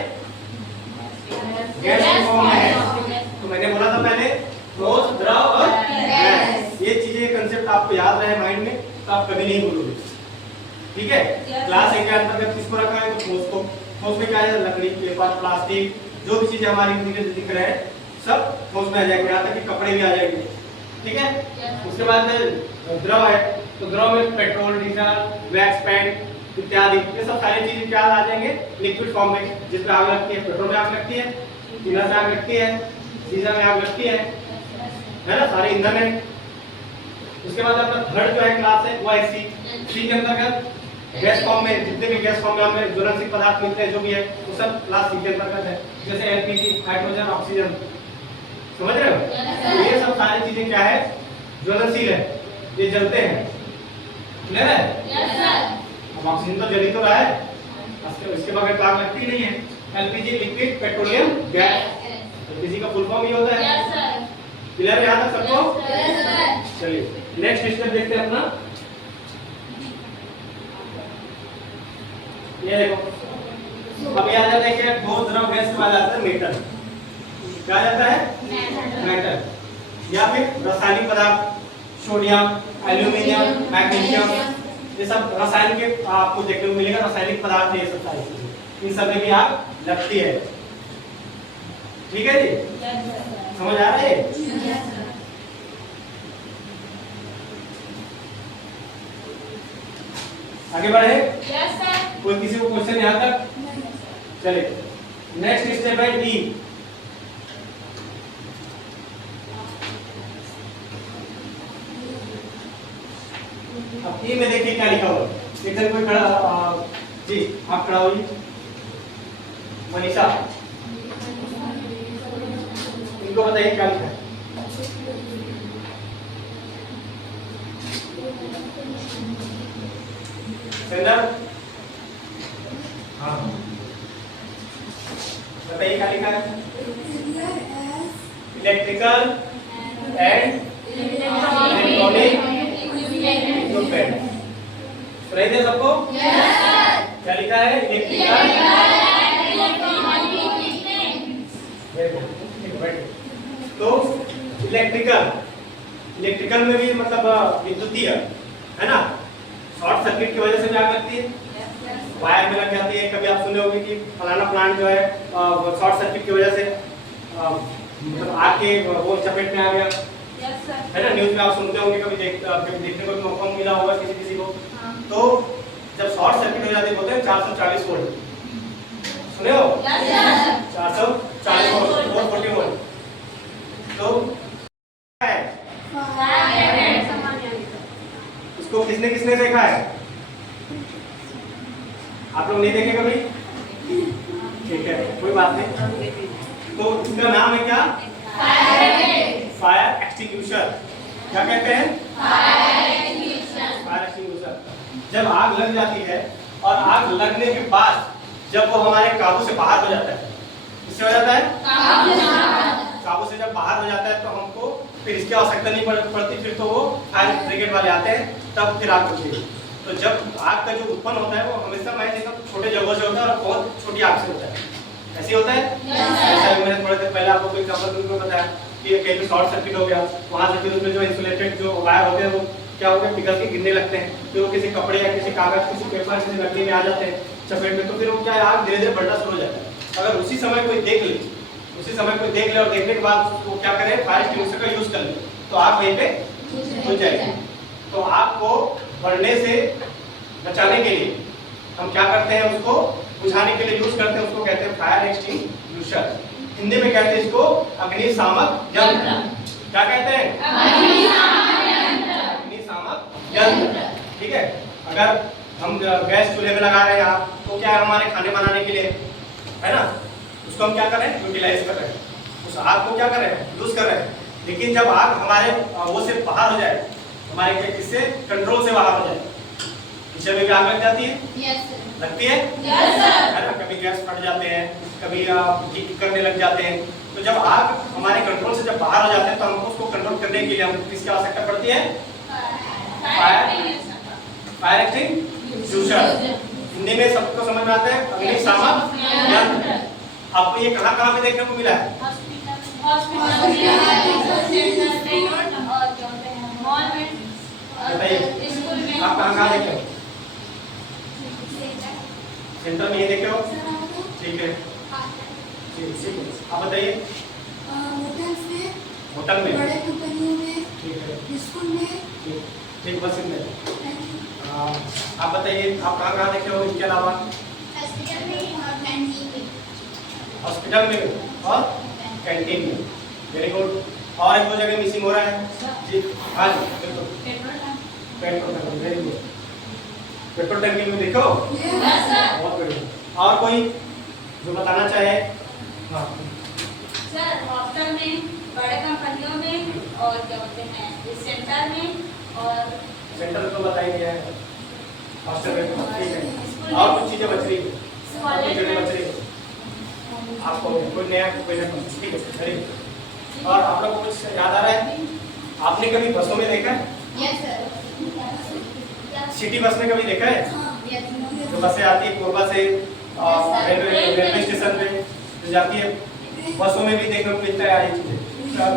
गैस के फॉर्म में है। तो मैंने बोला था पहले ठोस, द्रव और गैस। ये चीजें कंसेप्ट आपको याद रहे माइंड में, तो आप कभी नहीं भूलोगे। ठीक है, क्लास 1 के अंतर्गत किसको रखा है? तो ठोस को। ठोस में क्या है? लकड़ी, पेपर, प्लास्टिक, जो भी चीजें हमारी फिजिकल दिख रहे हैं सब ठोस में आ जाएंगे, यहाँ तक कि कपड़े भी आ जाएंगे। ठीक है, उसके बाद द्रव है, तो द्रव में पेट्रोल, डीजल, वैक्स, पेंट इत्यादि, ये सब सारी चीजें क्या आ जाएंगे? लिक्विड फॉर्म में, जिसमें आग लगती है। पेट्रोल में आग लगती है, थिनर में आग लगती है, डीजल में आग लगती है ना? सारे ईंधन है। उसके बाद अपना थर्ड जो है क्लास है वो है सी के अंतर्गत गैस फॉर्म में, जितने भी गैस फॉर्म में हमें ज्वलनशील पदार्थ मिलते हैं जो भी है वो सब क्लास सी के अंतर्गत है। जैसे एलपीजी, हाइड्रोजन, ऑक्सीजन, समझ रहे हो? तो ये सब सारी चीजें क्या है? ज्वलनशील है, ये जलते हैं। क्लियर है? अब ऑक्सीजन तो जल ही तो रहा है, इसके बगैर तो आग लगती नहीं है। LPG liquid petroleum gas, LPG का फुल फॉर्म ये होता है। क्लियर है यहाँ तक सबको? चलिए नेक्स्ट स्टेप देखते हैं अपना। ये देखो, अब याद आता है कि ठोस, द्रव, गैस के बाद आता है मेटल। क्या जाता है? मेटल या फिर रासायनिक पदार्थ, सोडियम, एल्यूमिनियम, मैग्नीशियम, ये सब रासायनिक के आपको देखने को मिलेगा। रासायनिक पदार्थ है ये सब सारी चीजें, इन सब में भी आग लगती है। ठीक है जी, समझ आ रहा है? आगे बढ़े। कोई किसी को क्वेश्चन यहाँ तक? चलिए नेक्स्ट स्टेप है डी। अब ई में देखिए क्या लिखा हुआ है। एकदम कोई खड़ा, जी आप खड़ा होइए। मनीषा, इनको बताइए क्या लिखा है? संदर्भ, हाँ बताइए क्या लिखा है? Electrical and electronic equipment. सुनाई दे सबको? क्या लिखा है? इलेक्ट्रिकल। तो इलेक्ट्रिकल में भी मतलब विद्युतीय है ना? शॉर्ट सर्किट की वजह से भी आग लगती है, वायर में लग जाती है। कभी आप सुने होंगे कि फलाना प्लांट जो है शॉर्ट सर्किट की वजह से मतलब आग के वो चपेट में आ गया, है ना? न्यूज में आप सुनते होंगे, कभी देखने को भी मौका मिला होगा किसी को। तो जब शॉर्ट सर्किट हो जाती है बोलते हैं 440 वोल्ट, लोग नहीं देखे कभी? ठीक है, कोई बात नहीं। तो इसका नाम है क्या? Fire extinguisher. क्या कहते हैं? Fire extinguisher. जब आग लग जाती है और आग लगने के बाद जब वो हमारे काबू से बाहर हो जाता है, किससे हो जाता है? काबू से जब बाहर हो जाता है तो हमको फिर इसकी आवश्यकता नहीं पड़ती, फिर तो वो फायर ब्रिगेड वाले आते हैं, तब फिर आग लगती है। तो जब आग का जो उत्पन्न होता है वो हमेशा मैं देखा छोटे जगहों से होता है और बहुत छोटी आग से होता है। ऐसे होता है? जैसा मैंने थोड़ी देर पहले आपको कोई एग्जांपल में बताया कि कहीं पे शॉर्ट सर्किट हो गया, वहां से फिर उसमें जो इंसुलेटेड जो वायर होते हैं वो क्या हो गया, पिघल के गिरने लगते हैं, फिर वो किसी कपड़े या किसी कागज, किसी पेपर, किसी लकड़ी में आ जाते हैं चपेट में, तो फिर वो क्या है, आग धीरे धीरे बढ़ना शुरू हो जाता है। अगर उसी समय कोई देख ले और देखने के बाद वो क्या करे, फायर एक्सटिंग्विशर का यूज कर ले, तो आग वहीं पे बुझ जाएगी। तो आग को बढ़ने से बचाने के लिए हम क्या करते हैं, उसको बुझाने के लिए यूज करते हैं, उसको कहते हैं फायर एक्सटिंग्विशर। हिंदी में कहते हैं इसको अग्निशामक यंत्र। क्या कहते हैं? अग्निशामक यंत्र। ठीक है, अगर हम गैस चूल्हे में लगा रहे हैं आप, तो क्या है, हमारे खाने बनाने के लिए है ना, उसको हम क्या कर रहे हैं, यूटिलाइज कर रहे हैं, उस आग को क्या कर रहे हैं, यूज कर रहे हैं। लेकिन जब आग हमारे वो से बाहर हो जाए, हमारे किससे, कंट्रोल से बाहर हो जाए, किचन में भी आग लग जाती है? yes, लगती है? yes, है ना, कभी गैस फट जाते हैं, कभी लीक करने लग जाते हैं। तो जब आग हमारे कंट्रोल से जब बाहर हो जाते हैं तो हमको उसको कंट्रोल करने के लिए हमको किसकी आवश्यकता पड़ती है? Fire extinguisher. हिंदी में सबको समझ में आता है अग्निशामक यंत्र। आपको ये कहाँ पे देखने को मिला है? बताइए, आप कहाँ देखे हो? सेंटर में ये देखे हो? ठीक है, ठीक है, आप बताइए। होटल में, बड़े कंपनियों में, ठीक है, स्कूल में, ठीक, बस इतने। आप बताइए, आप कहाँ देखे हो इसके अलावा? हॉस्पिटल में और कैंटीन में। Very good. और एक दो जगह मिसिंग हो रहा है जी? हाँ जी, बिल्कुल, पेट्रोल टंकी। वेरी गुड, पेट्रोल टंकी में देखो, बहुत बढ़िया। और कोई जो बताना चाहे? हाँ सर, हॉस्टल में, बड़े कंपनियों में, और क्या बोलते हैं, सेंटर में, और सेंटर तो बता ही दिया है, हॉस्टल में ठीक है। और कुछ चीजें बच रही है, आपको कोई नया क्वेश्चन? ठीक है, वेरी गुड। और आप लोग को कुछ याद आ रहा है? आपने कभी बसों में देखा है? Yes sir. सिटी बस में कभी देखा है? जो बसें आती है कोरबा से रेलवे स्टेशन पे जो जाती है, बसों में भी देखने को मिलता है ये चीजें,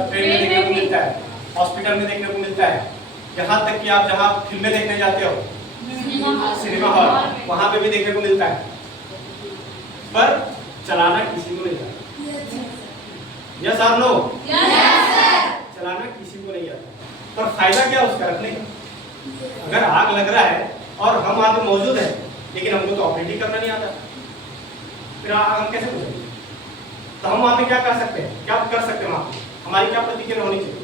ट्रेन में देखने को मिलता है, हॉस्पिटल में देखने को मिलता है, यहाँ तक कि आप जहाँ फिल्में देखने जाते हो, सिनेमा हॉल, वहाँ पे भी देखने को मिलता है, पर चलाना किसी को नहीं आता। यस और नो? चलाना किसी को नहीं आता, पर फायदा क्या उसका रखने का? अगर आग लग रहा है और हम वहाँ पे मौजूद हैं, लेकिन हमको तो ऑपरेट ही करना नहीं आता, फिर हम कैसे बुझेंगे? तो हम वहाँ पे क्या कर सकते हैं, क्या कर सकते हैं वहाँ पे? हमारी क्या प्रतिक्रिया होनी चाहिए?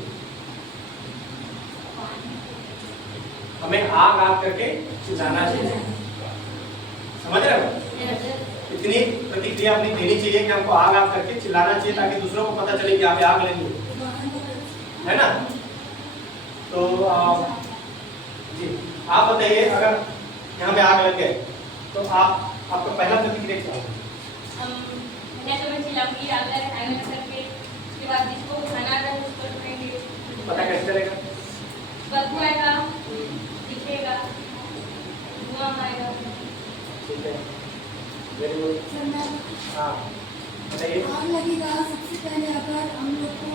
हमें आग आग करके चिल्लाना चाहिए। समझ रहे हो? इतनी प्रतिक्रिया अपनी देनी चाहिए कि हमको आग आग करके चिल्लाना चाहिए, ताकि दूसरों को पता चले कि यहाँ पे आग लगी है ना। तो जी आप बताइए, अगर यहाँ पे आग लग गए तो आपका पहला प्रतिक्रिया क्या होगा? पता कैसे चलेगा? बदबू आएगा, दिखेगा, धुआं आएगा। ठीक है, वेरी गुड। हाँ बताइए। आग लगेगा, सबसे पहले अगर हम लोग को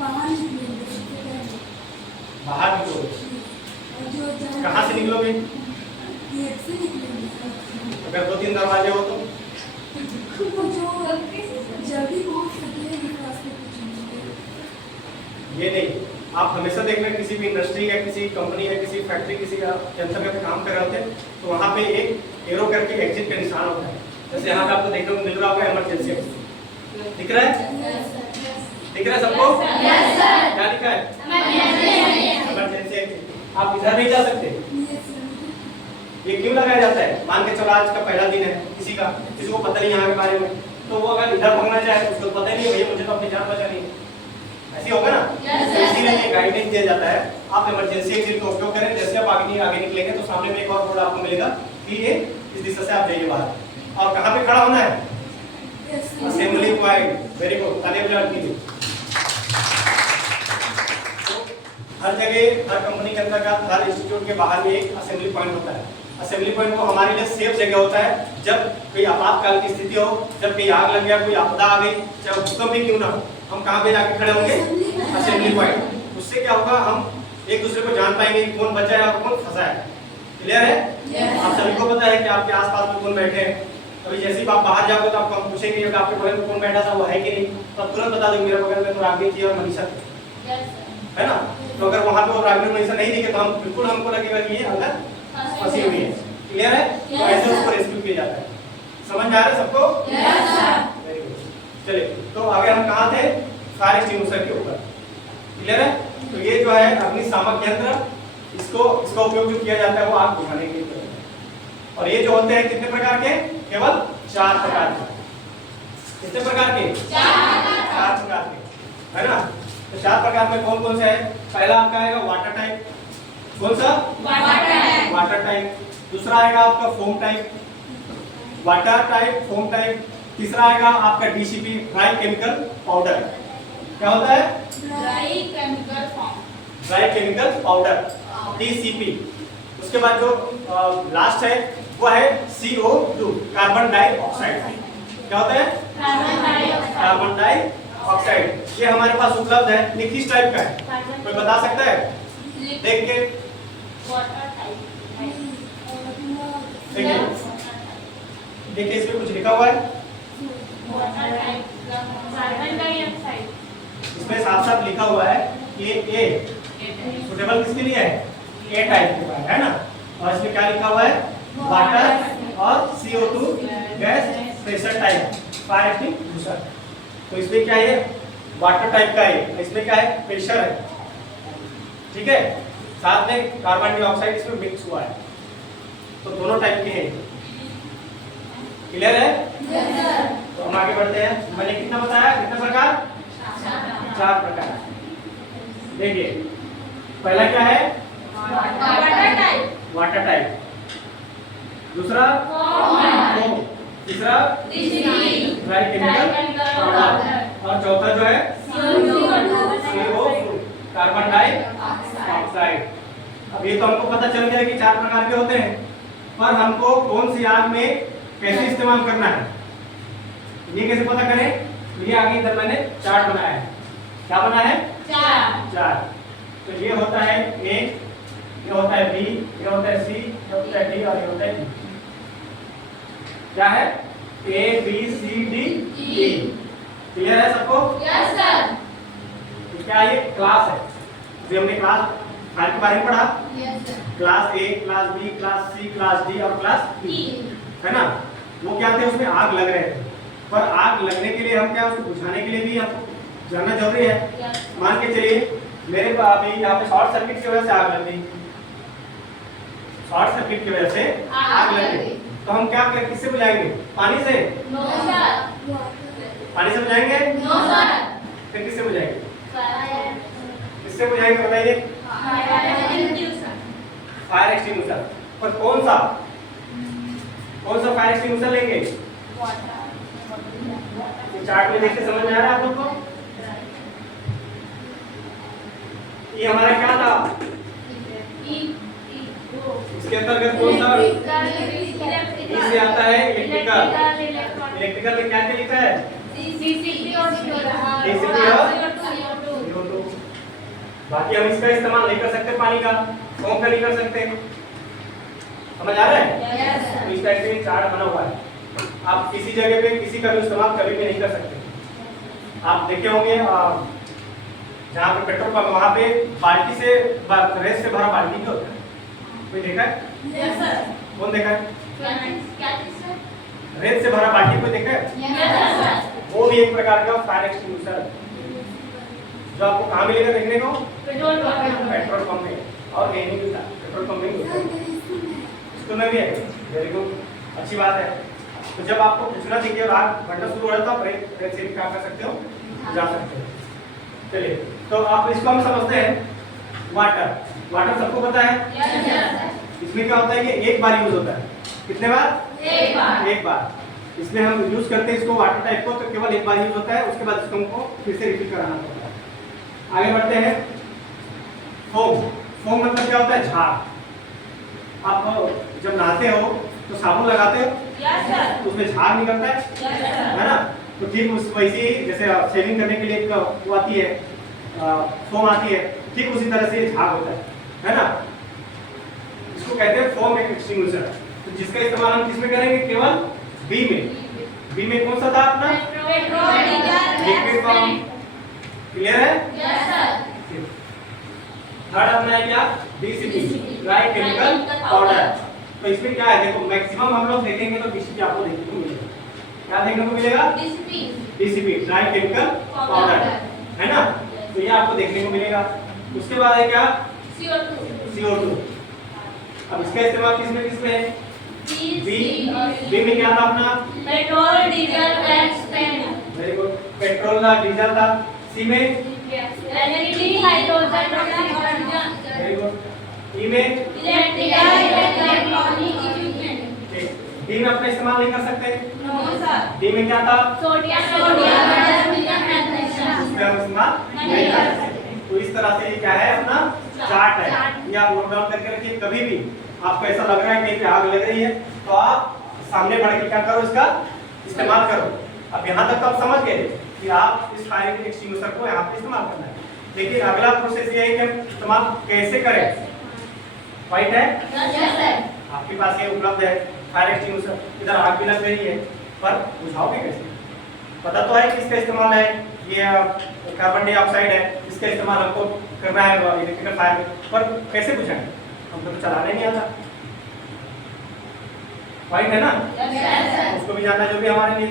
बाहर निकलेंगे, सबसे पहले बाहर निकलोगे? कहाँ से निकलोगे? गेट से निकलेंगे। अगर 2-3 दरवाजे हो तो जो जल्दी पहुंच सके इस रास्ते पे चलेंगे। ये नहीं, आप हमेशा देख रहे हैं किसी भी इंडस्ट्री या किसी कंपनी या किसी फैक्ट्री, किसी यंत्र में काम कर रहे होते हैं, तो वहाँ पे एक एरो करके एग्जिट का निशान होता है। जैसे यहाँ पे आपको देखने को मिल रहा होगा इमरजेंसी एग्जिट, दिख रहा है? दिख रहा है सबको? क्या लिखा है? Emergency exit. आप इधर नहीं जा सकते, ये क्यों लगाया जाता है? मान के चलो आज का पहला दिन है, किसी को पता नहीं यहाँ के बारे में, तो वो अगर इधर भागना चाहे तो उसको पता ही नहीं, भैया मुझे तो अपनी जान बचानी है, ऐसी होगा ना। तो इसीलिए ये गाइडेंस दिया जाता है, आप इमरजेंसी एग्जिट का उपयोग करें। जैसे आप आगे निकलेंगे तो सामने में एक और बोर्ड आपको मिलेगा कि ये इस दिशा से आप जाइए बाहर। और कहाँ पे खड़ा होना है? Assembly point. वेरी गुड, तालियां बजाओ कीजिए। हर जगह, हर कंपनी के अंतर्गत, हर इंस्टीट्यूट के बाहर में एक असेंबली पॉइंट होता है। असेंबली पॉइंट वो हमारे लिए सेफ जगह होता है। जब कोई आपातकाल की स्थिति हो, जब कोई आग लग गया, कोई आपदा आ गई, चाहे भूकंप भी क्यों ना हो, हम कहाँ पे जाके खड़े होंगे? Assembly point. उससे क्या होगा, हम एक दूसरे को जान पाएंगे कि कौन बचा है और कौन फंसा है। क्लियर है? आप सभी को पता है कि आपके आसपास में कौन बैठे हैं। अभी जैसे ही आप बाहर जाओगे तो आपको हम पूछेंगे कि आपके बगल में कौन बैठा था, वो है कि नहीं, तो आप तुरंत बता दो मेरे बगल में तो रागिनी थी और मनीषा थी, है ना। तो अगर वहाँ पे वो रागिनी मनीषा नहीं दिखे तो हम बिल्कुल, हमको लगेगा कि ये अंदर फंसी हुई है। क्लियर है? तो ऐसे उसको रेस्क्यू किया जाता है। समझ में आ रहा है सबको? Very good. चलिए, तो आगे हम कहाँ थे? फायर एक्सटिंग्विशर के ऊपर। क्लियर है? तो ये जो है अग्निशामक यंत्र, इसका उपयोग जो किया जाता है वो आग बुझाने के लिए। और ये जो होते हैं कितने प्रकार के? केवल 4 प्रकार के। कितने प्रकार के? 4 प्रकार के, है ना। तो 4 प्रकार में कौन कौन से है? पहला आपका आएगा वाटर टाइप। कौन सा? Water type. दूसरा आएगा आपका foam type, water type, foam type. तीसरा आएगा आपका डीसीपी, ड्राई केमिकल पाउडर। क्या होता है? Dry chemical powder, DCP. उसके बाद जो लास्ट है वो है CO2, कार्बन डाइऑक्साइड। क्या होता है? Carbon dioxide. ये हमारे पास उपलब्ध है। ये किस टाइप का है, कोई बता सकता है? देख के देखिए, इसमें कुछ लिखा हुआ है, इसमें साफ साफ लिखा हुआ है कि ए सुटेबल किसके लिए है? ए टाइप के लिए, है ना। और इसमें क्या लिखा हुआ है? वाटर और CO2 gas pressure type fire extinguisher. तो इसमें क्या है? वाटर टाइप का है, इसमें क्या है? प्रेशर है, ठीक है। साथ में कार्बन डाइऑक्साइड इसमें मिक्स हुआ है, तो दोनों टाइप के हैं। क्लियर है? तो हम आगे बढ़ते हैं। मैंने कितना बताया? कितने प्रकार? 4 प्रकार। देखिए, पहला क्या है? Water type. दूसरा फोम। तीसरा ड्राई केमिकल पाउडर। और चौथा जो है CO2, कार्बन डाइऑक्साइड। अब ये तो हमको पता चल गया कि 4 प्रकार के होते हैं, पर हमको कौन सी आग में कैसे इस्तेमाल करना है ये कैसे पता करें? ये आगे इधर मैंने चार्ट बनाया है। क्या बना है? चार। तो ये होता है A, ये होता है B, ये होता है C, ये होता है D और ये होता है E। क्या है? A B C D E। Clear है सबको? Yes sir. तो क्या ये क्लास है? जो हमने क्लास फाइल के बारे में पढ़ा, yes sir. Class A, class B, class C, class D और क्लास E, है ना। वो क्या थे? उसमें आग लग रहे थे, पर आग लगने के लिए हम क्या, उसको बुझाने के लिए भी हमको जानना जरूरी है। मान के चलिए मेरे अभी यहाँ पे शॉर्ट सर्किट की वजह से आग लग गई, शॉर्ट सर्किट की वजह से आग लग गई, तो हम क्या करें? किससे बुझाएंगे? पानी से? No sir. पानी से बुझाएंगे? No sir. फिर किससे बुझाएंगे? फायर किससे बुझाएंगे बताइए? एक्सटिंग्विशर। Fire extinguisher. पर कौन सा फायर एक्सटिंग्विशर लेंगे? चार्ट में देख के समझ में आ रहा है आप लोग को? ये हमारा क्या था? इसके अंतर्गत कौन सा? ई से आता है इलेक्ट्रिकल। इलेक्ट्रिकल में क्या क्या लिखा है? CCP और CO2। बाकी हम इसका इस्तेमाल नहीं कर सकते, पानी का, फोम का नहीं कर सकते। समझ आ रहा है? Yes sir. तो इस टाइप से चार्ट बना हुआ है। आप किसी जगह पे किसी का भी इस्तेमाल कभी भी नहीं कर सकते। आप देखे होंगे जहाँ पे पेट्रोल पंप, वहाँ पे बाल्टी से रेत से भरा बाल्टी भी होता है, कोई देखा है? Yes sir. कौन देखा है? क्या चीज सर? रेत से भरा बाल्टी कोई देखा है? Yes sir. वो भी एक प्रकार का फायर एक्सटिंग्विशर है, जो आपको कहाँ मिलेगा देखने को? Petrol pump. पेट्रोल पंप में, और कहीं नहीं मिलता, पेट्रोल पंप में मिलता है। स्कूल में भी है, वेरी गुड, अच्छी बात है। तो जब आपको पूछना देखिए और आग बढ़ना शुरू हो जाता है, ब्रेक से भी क्या कर सकते हो, जा सकते हो। चलिए, तो आप इसको हम समझते हैं वाटर। वाटर सबको पता है, इसमें क्या होता है, ये एक बार यूज होता है। कितने बार? एक बार। इसमें हम यूज करते हैं इसको वाटर टाइप को, तो केवल एक बार यूज होता है, उसके बाद इसको हमको फिर से रिपीट कराना पड़ता है। आगे बढ़ते हैं। फोम। फोम मतलब क्या होता है? झाग। आप जब नहाते हो तो साबुन लगाते हो, तो उसमें झाग निकलता है ना? तो ठीक उस वैसे ही जैसे शेविंग करने के लिए एक वो आती है, फोम आती है, ठीक उसी तरह से ये झाग होता है ना? इसको कहते हैं फोम एक्सटिंग्विशर। तो जिसका इस्तेमाल हम किसमें करेंगे? केवल बी में। बी में कौन सा था अपना? Liquid form. क्लियर है? थर्ड अपना है क्या? DCP, dry chemical powder. तो इसमें क्या है, देखो मैक्सिमम हम लोग देखेंगे तो डीसीपी आपको देखने को मिलेगा। क्या देखने को मिलेगा? डीसीपी, ड्राई केमिकल पाउडर, है ना? तो ये आपको देखने को मिलेगा। उसके बाद है क्या? CO2। अब इसका इस्तेमाल किसमें किसमें है? बी में क्या था अपना? Petrol, diesel, gas, petrol. Very good, petrol था, डीजल था। सी में electricity, hydrogen, oxygen. Very good. E में इलेक्ट्रॉनिक इक्विपमेंट। डी में अपना इस्तेमाल नहीं कर सकते। No sir. डी में क्या था? Sodium, magnesium. इसमें हम इस्तेमाल नहीं कर सकते। तो इस तरह से ये क्या है, अपना चार्ट है। ये आप नोट डाउन करके रखिए। कभी भी आपको ऐसा लग रहा है कि आग लग रही है, तो आप सामने बढ़ के क्या करो, इसका इस्तेमाल करो। अब यहाँ तक तो आप समझ गए कि आप इस फायर एक्सटिंग्विशर को यहाँ पे इस्तेमाल करना है। लेकिन अगला प्रोसेस ये है कि हम इस्तेमाल कैसे करें। राइट है? आपके पास ये उपलब्ध है फायर एक्सटिंग्विशर। इधर आग भी लग रही है, पर बुझाओगे कैसे? पता तो है कि इसका इस्तेमाल है, ये कार्बन डाइऑक्साइड है, इसका इस्तेमाल हमको करना है इलेक्ट्रिकल फायर में, पर कैसे बुझाएं? हमको तो चलाने नहीं आता। राइट है ना? उसको भी जानना जो भी हमारे लिए।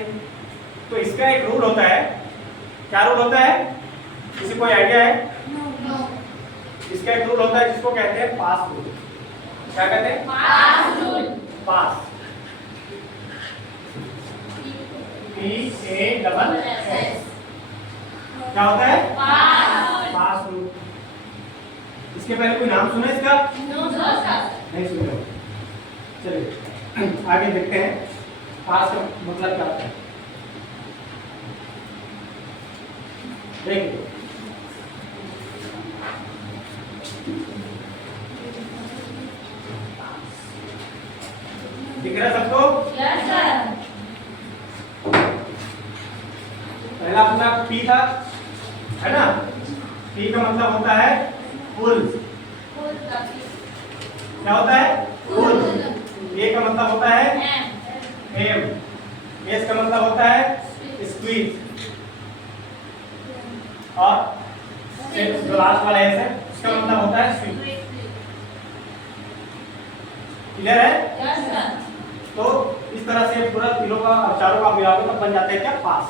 तो इसका एक रूल होता है। क्या रूल होता है? किसी कोई आइडिया है? इसका एक रूल होता है जिसको कहते हैं पास रूल। क्या कहते हैं? पास। PASS। क्या होता है? पास रूल। इसके पहले कोई नाम सुना इसका? नहीं सुना। चलिए आगे देखते हैं पास का मतलब क्या होता है। देखिए, दिख रहा है सबको? पहला अपना P था, है ना? P का मतलब होता है पुल। क्या होता है? पुल। A का मतलब होता है M। S का मतलब होता है स्क्वीज। और जो लास्ट वाला S है उसका मतलब होता है स्वीप। क्लियर है? तो इस तरह से पूरा तीनों का चारों का मिलाकर तब बन जाता है क्या? पास।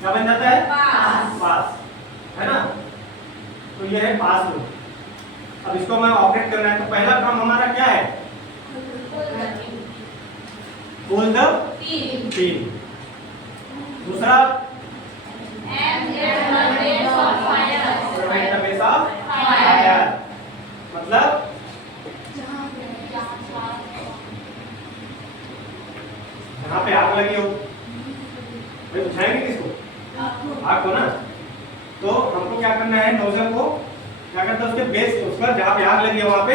क्या बन जाता है? पास, है ना? तो ये है पास रूल। अब इसको हमें ऑपरेट करना है, तो पहला काम हमारा क्या है? Hold the pin. दूसरा provide the base of fire. मतलब जहाँ पे आग लगी हो, भाई बुझाएंगे किसको? आग को ना। तो हमको क्या करना है, नोजल को क्या करता है, उसके बेस उस पर जहाँ पे आग लगी है वहां पे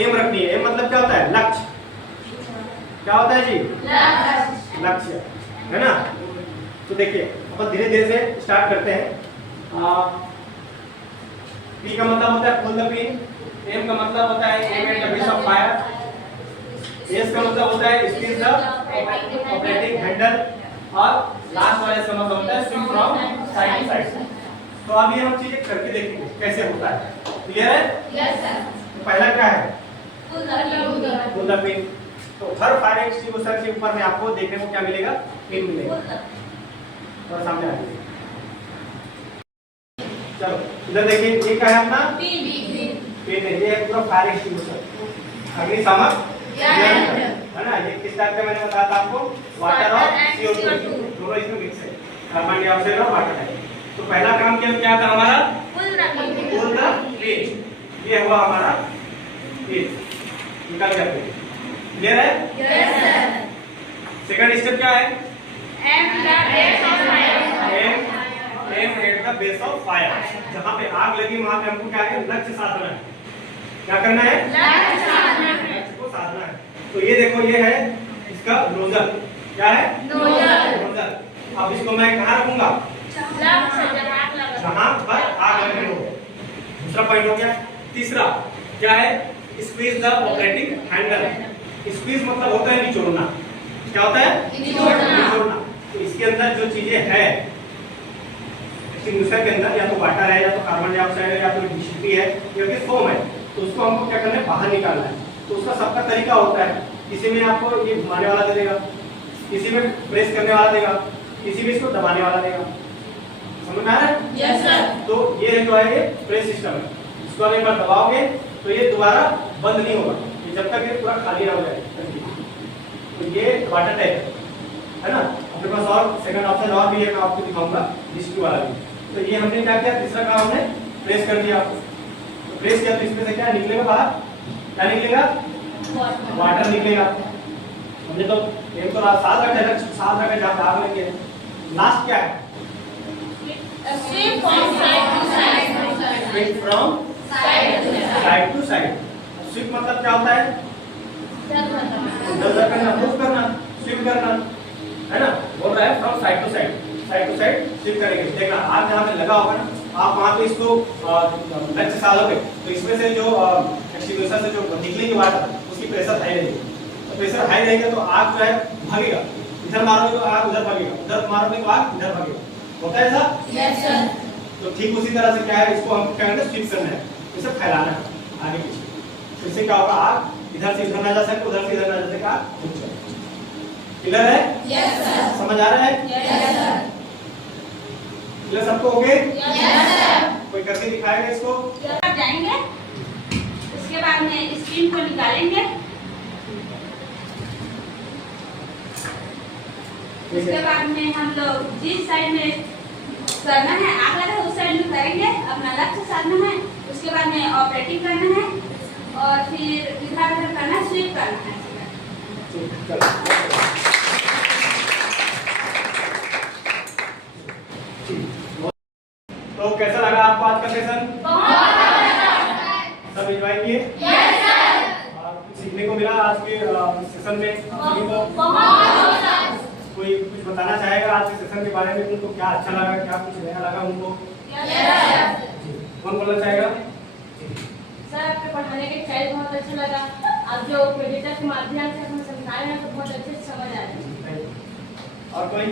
एम रखनी है। एम मतलब क्या होता है? लक्ष्य। क्या होता है जी? लक्ष्य, है ना? तो देखिए अपन धीरे धीरे से स्टार्ट करते हैं। पी का मतलब होता है पुल द पिन। एम का मतलब होता है aim at the base of fire. S का मतलब होता है स्टील द ऑपरेटिंग हैंडल। और लास्ट वाले का मतलब होता है swing from side to side. तो अब ये हम चीजें करके देखेंगे कैसे होता है। क्लियर है? तो पहला क्या है? Pull the pin. तो हर फायर एक्सटिंग्विशर के ऊपर में आपको देखने को क्या मिलेगा? पिन मिलेगा। और सामने आ जाइए। चलो इधर देखिए, ये क्या है अपना? पिन है। ये है पूरा फायर एक्सटिंग्विशर। अग्निशामक यंत्र, है ना। ये किस टाइप का मैंने बताया था आपको, वाटर और CO2 दोनों इसमें मिक्स है, कार्बन डाइऑक्साइड और वाटर है। तो पहला काम क्या था हमारा, पुल द ट्रेन, ये हुआ हमारा ट्रेन, निकल गया। क्लियर है? Yes sir. सेकंड स्टेप क्या है, aim at the base of fire, जहाँ पे आग लगी वहां पे हमको क्या है, लक्ष्य साधना है। क्या करना है, लक्ष्य को साधना है। तो ये देखो, ये है इसका नोजल, क्या है, नोजल। अब इसको मैं कहाँ रखूंगा, जहाँ पर आग लगी हो। दूसरा पॉइंट हो गया। तीसरा क्या है, squeeze the operating handle. Squeeze मतलब होता है निचोड़ना। क्या होता है, निचोड़ना। तो इसके अंदर जो चीजें है एक्सटिंग्विशर के अंदर, या तो वाटर है, या तो कार्बन डाइऑक्साइड है, या तो DCP है, या फिर फोम है, तो उसको हमको क्या करना है, बाहर निकालना है। तो उसका सबका तरीका होता है, किसी में आपको ये घुमाने वाला दे देगा, किसी में प्रेस करने वाला देगा, किसी में इसको दबाने वाला देगा। समझ में आ रहा है? Yes sir. तो ये जो है, ये प्रेस सिस्टम है। इसको आप एक बार दबाओगे तो ये दोबारा बंद नहीं होगा, ये जब तक ये पूरा खाली ना हो जाए। तो ये वाटर टैंक है ना। अपने पास और सेकंड ऑप्शन और भी है, मैं आपको दिखाऊंगा, DCP वाला भी। तो ये हमने क्या किया, तीसरा काम हमने प्रेस कर दिया। तो प्रेस किया तो इसमें से क्या निकलेगा बाहर, क्या निकलेगा, वाटर निकलेगा। हमने तो एक तो साथ रखा है, साथ रखा जहाँ पे आग लगी है। लास्ट क्या है, sweep from side to side. Sweep from side to side. Sweep मतलब क्या होता है, इधर करना, मूव करना, स्वीप करना, है ना। बोल रहा है from side to side sweep करेंगे। देखना आग जहाँ पे लगा होगा ना, आप वहाँ पे इसको लक्ष्य साधोगे तो इसमें से जो एक्सटिंग्विशर से जो निकलेगी वाटर, उसकी प्रेशर हाई रहेगी। तो प्रेशर हाई रहेगा तो आग जो है भागेगा, इधर मारोगे तो आग उधर भागेगा, उधर मारोगे तो आग इधर भागेगा। होता है ऐसा? Yes sir. तो ठीक उसी तरह से क्या है, इसको हम क्या करना है, स्वीप करना है, इसे फैलाना है आगे पीछे। इससे क्या होगा, आग इधर से इधर ना जा सके, उधर से इधर ना जा सके, आग रुक जाए। क्लियर है? Yes sir. समझ आ रहा है? Yes sir. क्लियर सबको हो गए? Yes sir. कोई करके दिखाएगा इसको? आप जाएंगे, उसके बाद में स्क्रीन को निकालेंगे, उसके बाद में हम लोग जिस साइड में करना है, आग लगा उस साइड में करेंगे, अपना लक्ष्य साधना है। उसके बाद में ऑपरेटिंग करना है और फिर इधर उधर करना, स्वीप करना है। तो कैसा लगा आपको आज का सेशन? सब एंजॉय किए? Yes sir. कुछ सीखने को मिला आज के सेशन में? कोई कुछ बताना चाहेगा आज के सेशन के बारे में, उनको क्या अच्छा लगा, क्या कुछ नया लगा उनको? कौन बोलना चाहेगा? सर आपके पढ़ाने के स्टाइल बहुत अच्छा लगा। आप जो प्रोजेक्टर के माध्यम से हमें समझा रहे हैं तो बहुत अच्छे से समझ आ रहा है। और कोई?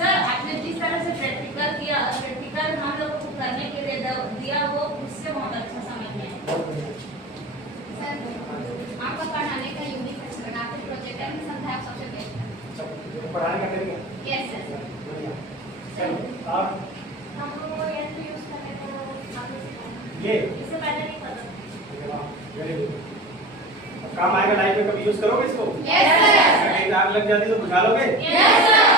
सर आपने जिस तरह से प्रैक्टिकल किया, प्रैक्टिकल हम लोग को करने के लिए दिया, वो उससे बहुत अच्छा समझ में आया। सर आपका पढ़ाने का यूनिक अच्छा लगा, आपके प्रोजेक्टर में समझाया सबसे बेस्ट। पढ़ाने का तरीका? Yes sir. बढ़िया। चलो आप हम लोग को ऐसे यूज करने को आपने सिखाया, ये इससे पहले नहीं पता। Very good. काम आएगा लाइफ में, कभी यूज करोगे इसको? Yes sir. कहीं आग लग जाती तो बुझा लोगे? Yes sir.